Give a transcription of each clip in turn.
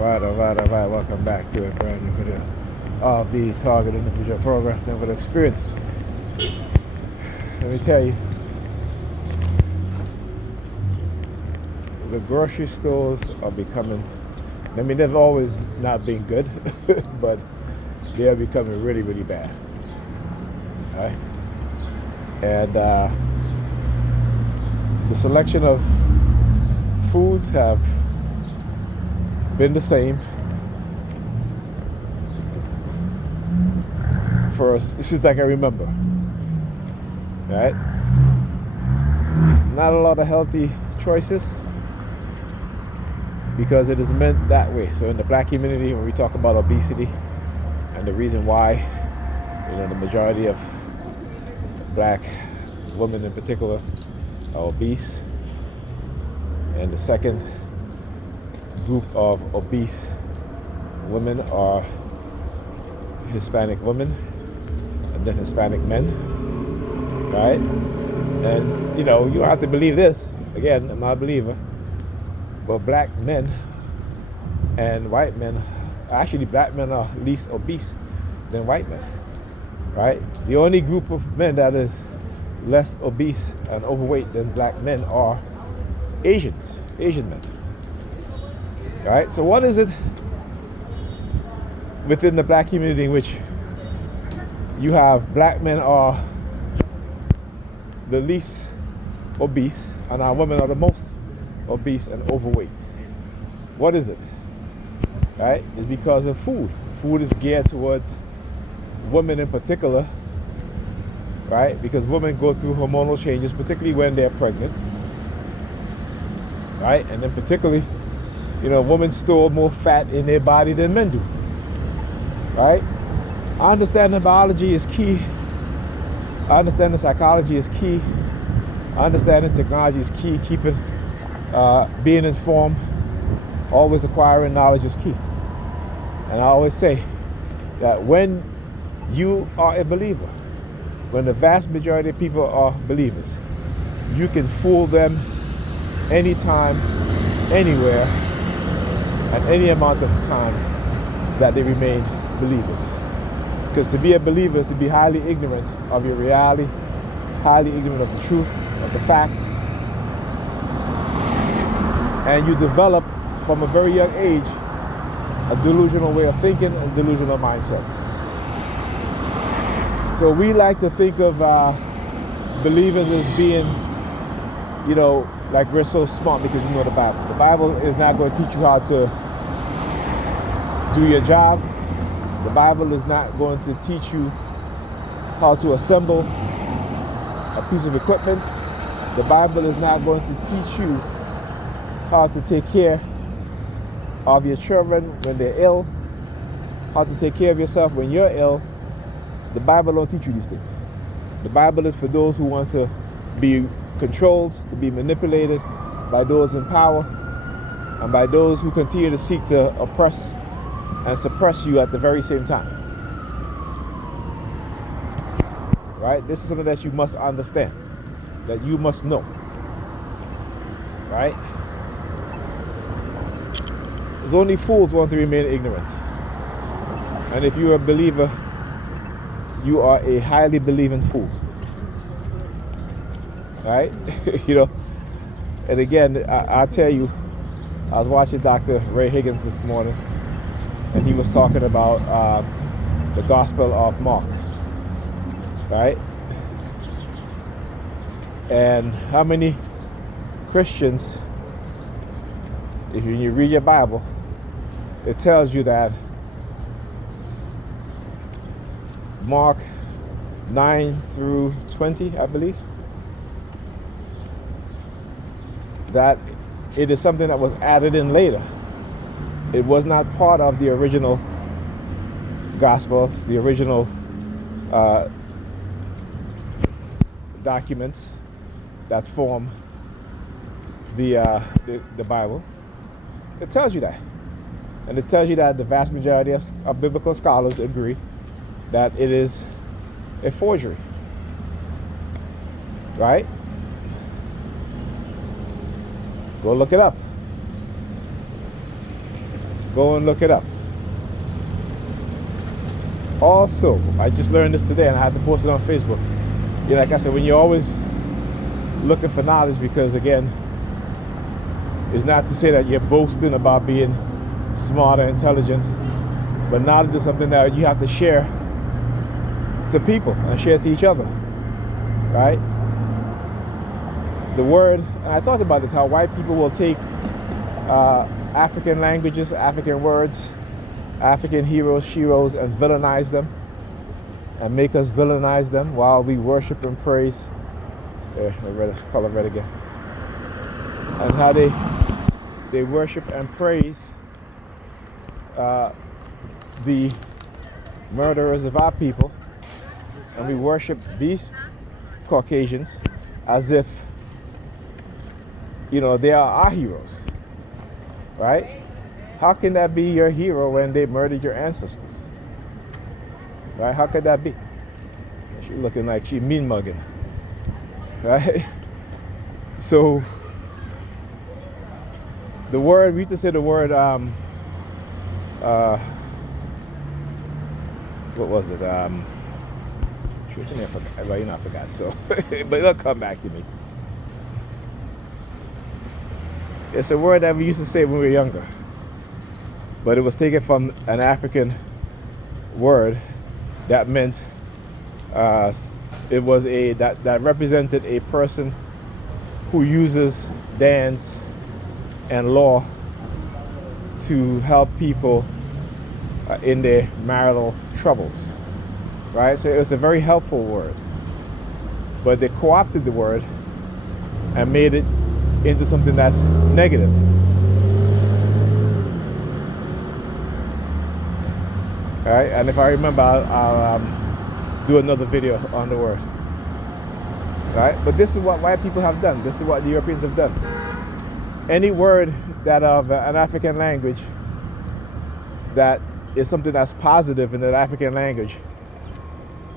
All right. Welcome back to a brand new video of the Target Individual Program Denver Experience. Let me tell you, the grocery stores are becoming, I mean, they've always not been good, but they are becoming really, really bad. All right? And the selection of foods have been the same for since I can remember. Right? Not a lot of healthy choices because it is meant that way. So in the black community, when we talk about obesity and the reason why, the majority of black women in particular are obese, and the second group of obese women are Hispanic women and then Hispanic men, right? And you don't have to believe this. Again, I'm not a believer, but black men and white men, actually black men are least obese than white men, right? The only group of men that is less obese and overweight than black men are Asian men. Right? So what is it within the black community in which you have black men are the least obese and our women are the most obese and overweight? What is it? Right? It's because of food. Food is geared towards women in particular, right? Because women go through hormonal changes, particularly when they're pregnant, right? And then particularly, women store more fat in their body than men do, right? I understand the biology is key. I understand the psychology is key. I understand the technology is key. Keeping, being informed, always acquiring knowledge is key. And I always say that when you are a believer, when the vast majority of people are believers, you can fool them anytime, anywhere, at any amount of time that they remain believers. Because to be a believer is to be highly ignorant of your reality, highly ignorant of the truth, of the facts. And you develop from a very young age a delusional way of thinking and delusional mindset. So we like to think of believers as being, like we're so smart because we know the Bible. The Bible is not going to teach you how to do your job. The Bible is not going to teach you how to assemble a piece of equipment. The Bible is not going to teach you how to take care of your children when they're ill, how to take care of yourself when you're ill. The Bible don't teach you these things. The Bible is for those who want to be controlled, to be manipulated by those in power, and by those who continue to seek to oppress and suppress you at the very same time. Right? This is something that you must understand, that you must know. Right? Because only fools want to remain ignorant. And if you're a believer, you are a highly believing fool. Right? And again, I'll tell you, I was watching Dr. Ray Higgins this morning, and he was talking about the Gospel of Mark, right? And how many Christians, if you read your Bible, it tells you that Mark 9 through 20, I believe, that it is something that was added in later. It was not part of the original Gospels, the original documents that form the Bible. It tells you that. And it tells you that the vast majority of biblical scholars agree that it is a forgery. Right? Go look it up. Go and look it up. Also, I just learned this today and I had to post it on Facebook. Like I said, when you're always looking for knowledge, because again, it's not to say that you're boasting about being smart or intelligent, but knowledge is something that you have to share to people and share to each other, right? The word, and I talked about this, how white people will take African languages, African words, African heroes, sheroes, and villainize them, and make us villainize them while we worship and praise. There, color red again. And how they worship and praise the murderers of our people, and we worship these Caucasians as if, they are our heroes, right? How can that be your hero when they murdered your ancestors? Right? How could that be? She's looking like she mean mugging, right? So the word, we used to say the word, what was it? I forgot. So, but it'll come back to me. It's a word that we used to say when we were younger, but it was taken from an African word that meant it was that represented a person who uses dance and law to help people in their marital troubles, right? So it was a very helpful word, but they co-opted the word and made it into something that's negative. All right, and if I remember, I'll do another video on the word. Right, but this is what white people have done. This is what the Europeans have done. Any word that of an African language that is something that's positive in that African language,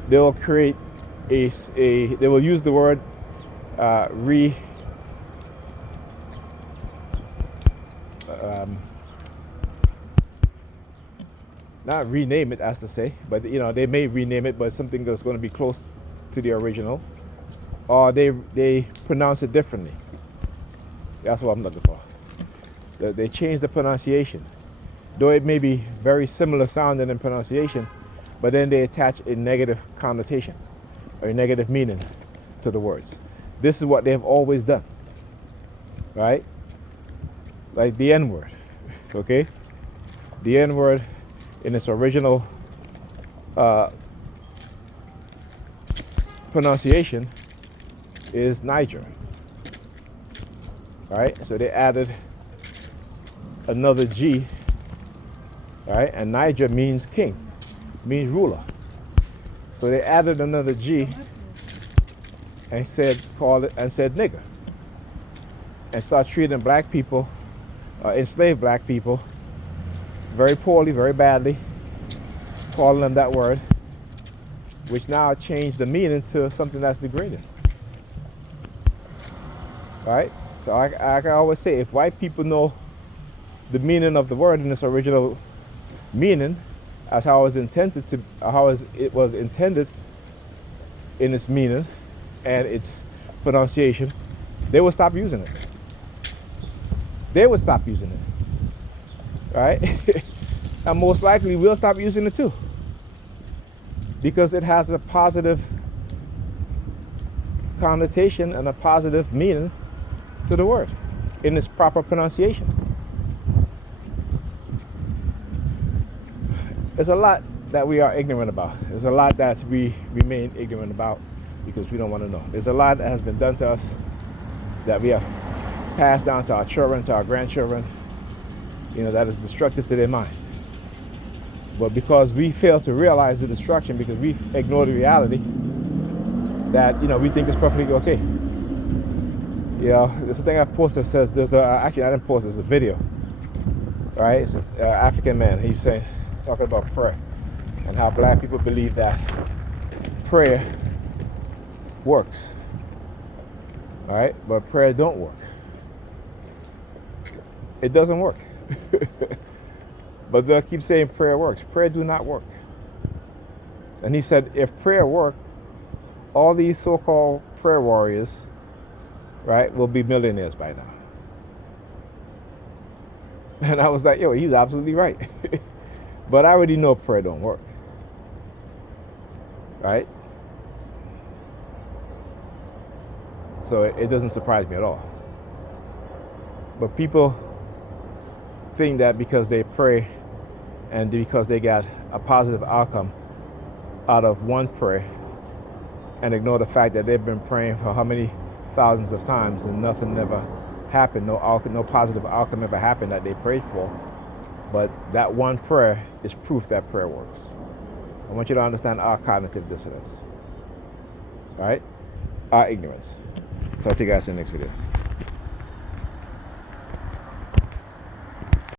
they will create they will use the word not rename it, as to say, but they may rename it, but something that's going to be close to the original, or they pronounce it differently. That's what I'm looking for. They change the pronunciation, though it may be very similar sounding in pronunciation, but then they attach a negative connotation or a negative meaning to the words. This is what they have always done, right? Like the N-word, okay? The N-word in its original pronunciation is Niger, right? So they added another G, right? And Niger means king, means ruler. So they added another G and said nigger, and start treating black people, enslaved black people, very poorly, very badly, calling them that word, which now changed the meaning to something that's degrading. Right? So I can always say, if white people know the meaning of the word in its original meaning, as how it was intended in its meaning and its pronunciation, they will stop using it. They would stop using it, right? And most likely we'll stop using it too, because it has a positive connotation and a positive meaning to the word in its proper pronunciation. There's a lot that we are ignorant about. There's a lot that we remain ignorant about because we don't want to know. There's a lot that has been done to us that we have passed down to our children, to our grandchildren, that is destructive to their mind. But because we fail to realize the destruction, because we ignore the reality that, we think is perfectly okay. There's a thing I posted that says, actually I didn't post, it's a video, right? It's an African man, he's talking about prayer and how black people believe that prayer works, all right? But prayer don't work. It doesn't work. But they'll keep saying prayer works. Prayer do not work. And he said, if prayer worked, all these so-called prayer warriors, right, will be millionaires by now. And I was like, yo, he's absolutely right. But I already know prayer don't work. Right? So it doesn't surprise me at all. But people think that because they pray and because they got a positive outcome out of one prayer and ignore the fact that they've been praying for how many thousands of times and nothing ever happened, no positive outcome ever happened that they prayed for. But that one prayer is proof that prayer works. I want you to understand our cognitive dissonance. All right? Our ignorance. Talk to you guys in the next video.